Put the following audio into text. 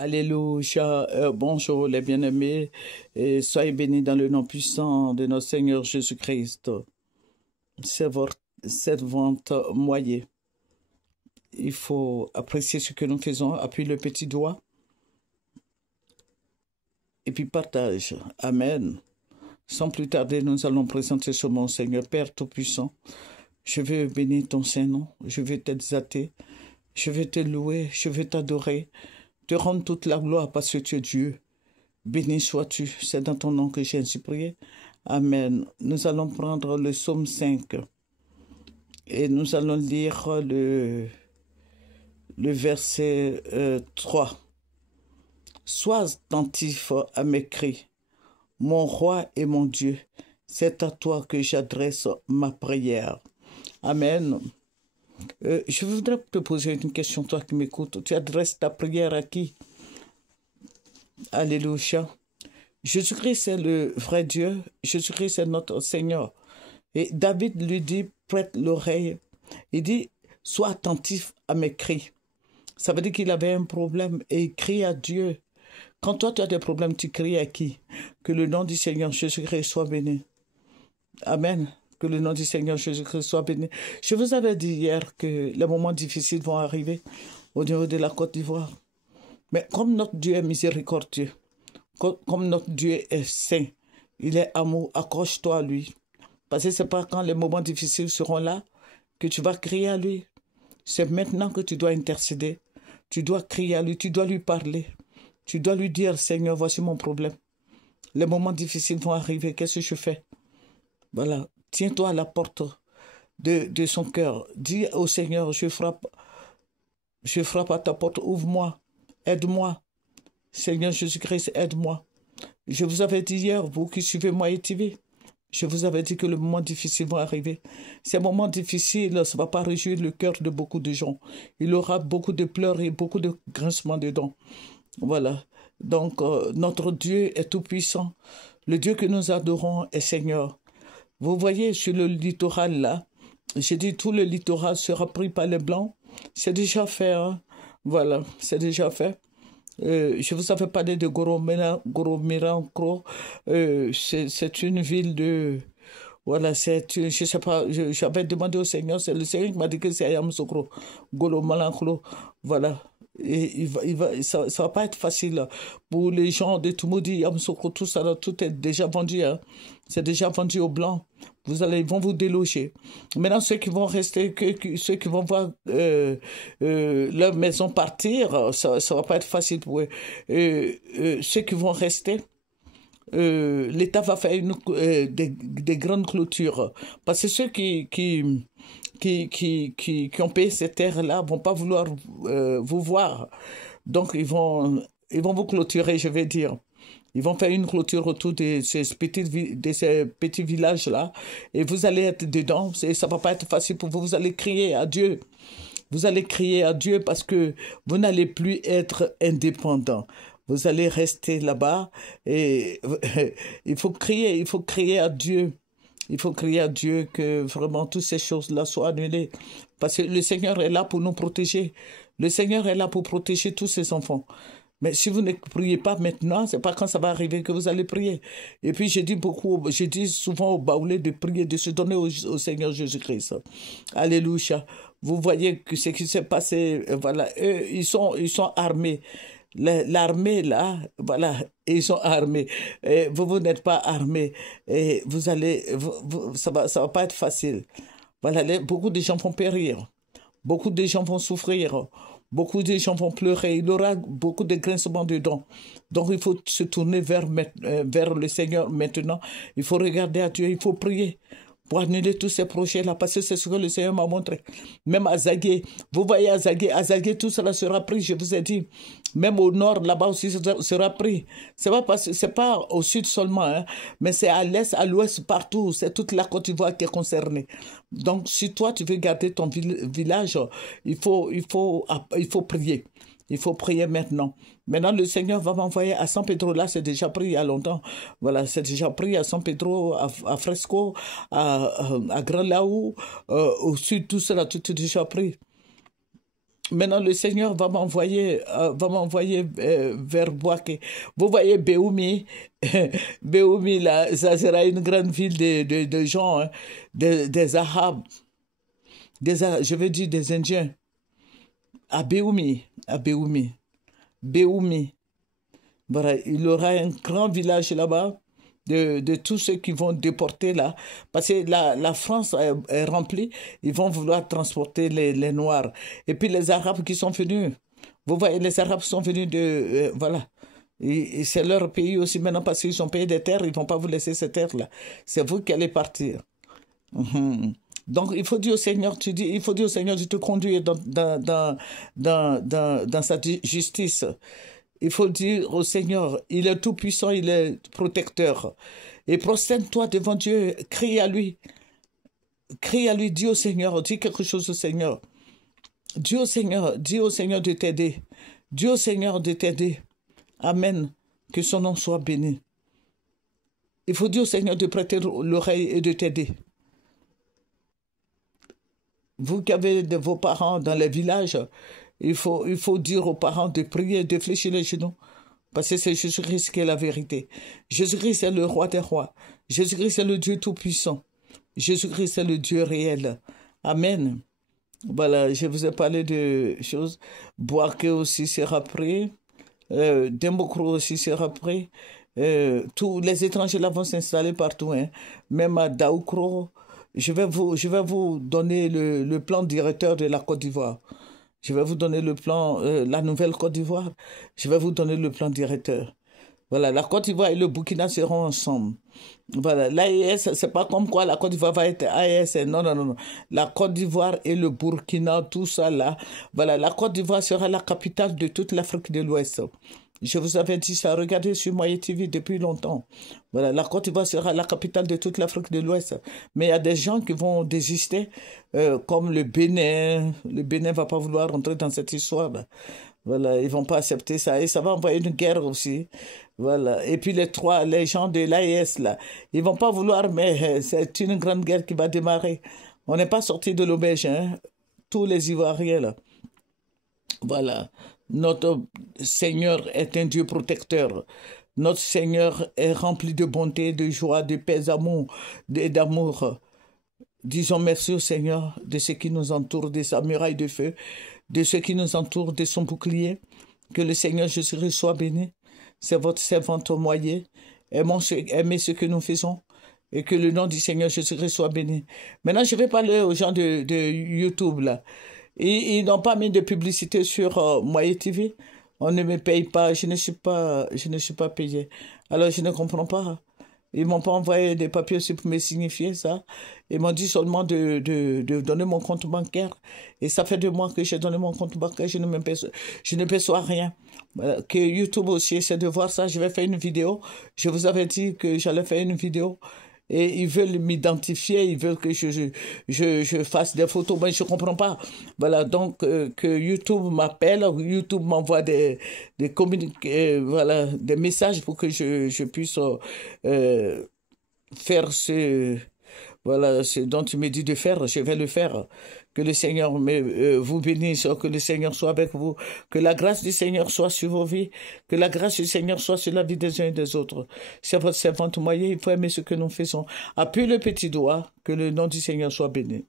Alléluia. Bonjour les bien-aimés et soyez bénis dans le nom puissant de notre Seigneur Jésus-Christ. Cette vente moyée. Il faut apprécier ce que nous faisons. Appuie le petit doigt et puis partage. Amen. Sans plus tarder, nous allons présenter ce mon Seigneur, Père Tout-Puissant. Je veux bénir ton Saint-Nom. Je veux t'exalter. Je veux te louer. Je veux t'adorer. Te rendre toute la gloire parce que tu es Dieu. Béni sois-tu. C'est dans ton nom que j'ai ainsi prié. Amen. Nous allons prendre le psaume 5 et nous allons lire le verset 3. Sois attentif à mes cris, mon roi et mon Dieu. C'est à toi que j'adresse ma prière. Amen. Je voudrais te poser une question, toi qui m'écoutes. Tu adresses ta prière à qui? Alléluia. Jésus-Christ est le vrai Dieu. Jésus-Christ est notre Seigneur. Et David lui dit, prête l'oreille. Il dit, sois attentif à mes cris. Ça veut dire qu'il avait un problème et il crie à Dieu. Quand toi tu as des problèmes, tu cries à qui? Que le nom du Seigneur Jésus-Christ soit béni. Amen. Que le nom du Seigneur Jésus-Christ soit béni. Je vous avais dit hier que les moments difficiles vont arriver au niveau de la Côte d'Ivoire. Mais comme notre Dieu est miséricordieux, comme notre Dieu est saint, il est amour, accroche-toi à lui. Parce que ce n'est pas quand les moments difficiles seront là que tu vas crier à lui. C'est maintenant que tu dois intercéder. Tu dois crier à lui, tu dois lui parler. Tu dois lui dire, Seigneur, voici mon problème. Les moments difficiles vont arriver, qu'est-ce que je fais? Voilà. Tiens-toi à la porte de son cœur. Dis au Seigneur, je frappe à ta porte, ouvre-moi, aide-moi. Seigneur Jésus-Christ, aide-moi. Je vous avais dit hier, vous qui suivez moi et TV, je vous avais dit que les moments difficiles vont arriver. Ces moments difficiles, ça ne va pas réjouir le cœur de beaucoup de gens. Il y aura beaucoup de pleurs et beaucoup de grincements de dents. Voilà. Donc, notre Dieu est tout-puissant. Le Dieu que nous adorons est Seigneur. Vous voyez sur le littoral là, j'ai dit tout le littoral sera pris par les Blancs. C'est déjà fait, hein? Voilà, c'est déjà fait. Je vous avais parlé de Goromiranco. C'est une ville de... Voilà, je sais pas, j'avais demandé au Seigneur, c'est le Seigneur qui m'a dit que c'est Ayamsokro, Golomalanco. Voilà. Et ça va pas être facile pour les gens de Tumodi, Yamsokro, tout ça, tout est déjà vendu. Hein. C'est déjà vendu aux Blancs. Ils vont vous déloger. Maintenant, ceux qui vont rester, ceux qui vont voir leur maison partir, ça va pas être facile pour eux. Ceux qui vont rester, l'État va faire des grandes clôtures. Parce que ceux qui ont payé ces terres-là vont pas vouloir vous voir. Donc, ils vont vous clôturer, je vais dire. Ils vont faire une clôture autour de ces petits villages-là. Et vous allez être dedans. Ça ne va pas être facile pour vous. Vous allez crier à Dieu. Vous allez crier à Dieu parce que vous n'allez plus être indépendant. Vous allez rester là-bas. Et il faut crier à Dieu. Il faut crier à Dieu que vraiment toutes ces choses-là soient annulées. Parce que le Seigneur est là pour nous protéger. Le Seigneur est là pour protéger tous ses enfants. Mais si vous ne priez pas maintenant, c'est pas quand ça va arriver que vous allez prier. Et puis je dis souvent aux Baoulés de prier, de se donner au Seigneur Jésus-Christ. Alléluia. Vous voyez que ce qui s'est passé, voilà, eux, ils sont armés. L'armée là, voilà, ils sont armés. Et vous n'êtes pas armés. Et ça va pas être facile. Voilà, beaucoup de gens vont périr. Beaucoup de gens vont souffrir. Beaucoup de gens vont pleurer. Il y aura beaucoup de grincements de dents. Donc, il faut se tourner vers le Seigneur maintenant. Il faut regarder à Dieu. Il faut prier pour annuler tous ces projets-là. Parce que c'est ce que le Seigneur m'a montré. Même à Zagué. Vous voyez à Zagué, tout cela sera pris. Je vous ai dit. Même au nord, là-bas aussi, ça sera pris. C'est pas au sud seulement, hein, mais c'est à l'est, à l'ouest, partout. C'est toute la Côte d'Ivoire qui est concernée. Donc, si toi, tu veux garder ton village, il faut prier. Il faut prier maintenant. Maintenant, le Seigneur va m'envoyer à San Pedro. Là, c'est déjà pris il y a longtemps. Voilà, c'est déjà pris à San Pedro, à Fresco, à Grand Laou, au sud, tout cela, tout est déjà pris. Maintenant, le Seigneur va m'envoyer vers Boaké. Vous voyez Béoumi, Béoumi, là, ça sera une grande ville de gens, hein, des Arabes, je veux dire des Indiens. À Béoumi, Béoumi. Voilà, il y aura un grand village là-bas de tous ceux qui vont déporter là. Parce que la France est remplie, ils vont vouloir transporter les Noirs. Et puis les Arabes qui sont venus, vous voyez, les Arabes sont venus voilà. Et c'est leur pays aussi maintenant parce qu'ils ont payé des terres, ils ne vont pas vous laisser ces terres-là. C'est vous qui allez partir. Mhm. Donc, il faut dire au Seigneur, il faut dire au Seigneur de te conduire dans sa justice. Il faut dire au Seigneur, il est tout puissant, il est protecteur. Et prosterne-toi devant Dieu, crie à lui. Crie à lui, dis au Seigneur, dis quelque chose au Seigneur. Dis au Seigneur de t'aider. Dis au Seigneur de t'aider. Amen. Que son nom soit béni. Il faut dire au Seigneur de prêter l'oreille et de t'aider. Vous qui avez vos parents dans les villages, il faut dire aux parents de prier, de fléchir les genoux. Parce que c'est Jésus-Christ qui est la vérité. Jésus-Christ est le roi des rois. Jésus-Christ est le Dieu tout-puissant. Jésus-Christ est le Dieu réel. Amen. Voilà, je vous ai parlé de choses. Boaké aussi sera pris. Demokro aussi sera pris. Tous les étrangers là vont s'installer partout. Hein. Même à Daoukro. Je vais vous donner le plan directeur de la Côte d'Ivoire. Je vais vous donner le plan, la nouvelle Côte d'Ivoire. Je vais vous donner le plan directeur. Voilà, la Côte d'Ivoire et le Burkina seront ensemble. Voilà, l'AES, c'est pas comme quoi la Côte d'Ivoire va être AES. Non, non, non, non. La Côte d'Ivoire et le Burkina, tout ça là. Voilà, la Côte d'Ivoire sera la capitale de toute l'Afrique de l'Ouest. Je vous avais dit ça, regardez sur Moyen TV depuis longtemps. Voilà, la Côte d'Ivoire sera la capitale de toute l'Afrique de l'Ouest. Mais il y a des gens qui vont désister, comme le Bénin. Le Bénin ne va pas vouloir rentrer dans cette histoire-là. Voilà, ils ne vont pas accepter ça. Et ça va envoyer une guerre aussi. Voilà. Et puis les gens de l'AES, là, ils ne vont pas vouloir, mais c'est une grande guerre qui va démarrer. On n'est pas sorti de l'auberge, hein. Tous les Ivoiriens, là. Voilà. Notre Seigneur est un Dieu protecteur. Notre Seigneur est rempli de bonté, de joie, de paix, d'amour. Disons merci au Seigneur de ce qui nous entoure, de sa muraille de feu, de ce qui nous entoure, de son bouclier. Que le Seigneur Jésus soit béni. C'est votre servante au moyen. Aimez ce que nous faisons. Et que le nom du Seigneur Jésus soit béni. Maintenant, je vais parler aux gens de YouTube, là. Ils n'ont pas mis de publicité sur Moyen TV. On ne me paye pas. Je ne suis pas payé. Alors, je ne comprends pas. Ils ne m'ont pas envoyé des papiers aussi pour me signifier ça. Ils m'ont dit seulement de donner mon compte bancaire. Et ça fait 2 mois que j'ai donné mon compte bancaire. Je ne perçois rien. Que YouTube aussi essaie de voir ça. Je vais faire une vidéo. Je vous avais dit que j'allais faire une vidéo. Et ils veulent m'identifier, ils veulent que je fasse des photos, mais je ne comprends pas. Voilà, donc que YouTube m'appelle, YouTube m'envoie des voilà, des messages pour que je puisse faire voilà, ce dont tu me dis de faire, je vais le faire. Que le Seigneur vous bénisse, que le Seigneur soit avec vous, que la grâce du Seigneur soit sur vos vies, que la grâce du Seigneur soit sur la vie des uns et des autres. C'est votre servante moyen, il faut aimer ce que nous faisons. Appuie le petit doigt, que le nom du Seigneur soit béni.